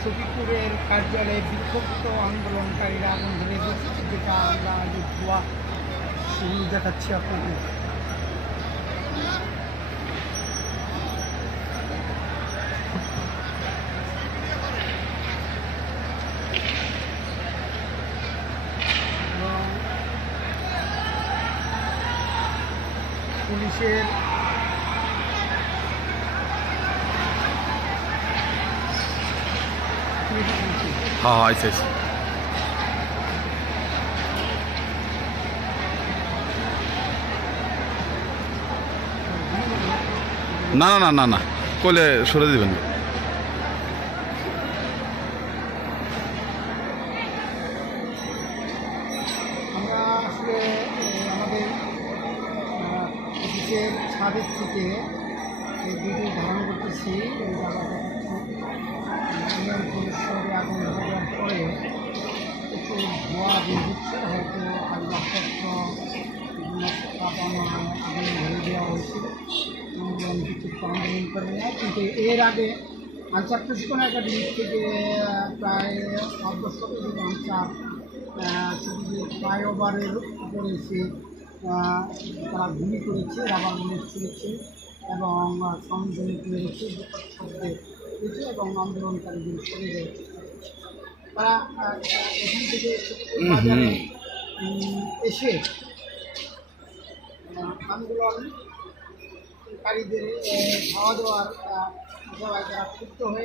শফিপুরের কার্যালয়ে বিক্ষুব্ধ আন্দোলনকারীরা আগুন ধরে দিয়েছে, যেটা আমরা ধোঁয়া দেখাচ্ছি আপনাদের। পুলিশের হ্যাঁ আইসে আইসে না না না না না কইলে সরে দিবেন। আমরা আসলে আমাদের অফিসের ছাদের থেকে এই ভিডিও ধারণ করতেছি। এই জায়গাটা ইউনিয়ন পরিষদে আগুন ধরার পরে প্রচুর ধোঁয়া বের হচ্ছে। হয়তো আসবাবপত্র বিভিন্ন স্থাপনা আগুন ধরে দেওয়া হয়েছিল, আন্দোলন কিছুটা আন্দোলন করে নেয়। কিন্তু এর আগে আনসার প্রশিক্ষণ একাডেমি থেকে প্রায় 10 থেকে আনসার শুধু ফ্লাইওভারের উপরে এসে তারা গুলি করেছে, রাবার বুলেট ছুঁড়েছে এবং সাউন্ডজনিত মেরেছে, শব্দে হয়েছে এবং আন্দোলনকারীদের সরে যাওয়ার চেষ্টা করছে। তারা এখান থেকে বাজারে এসে আন্দোলনকারীদের খাওয়া দাওয়ার সবাই তারা ক্ষুব্ধ হয়ে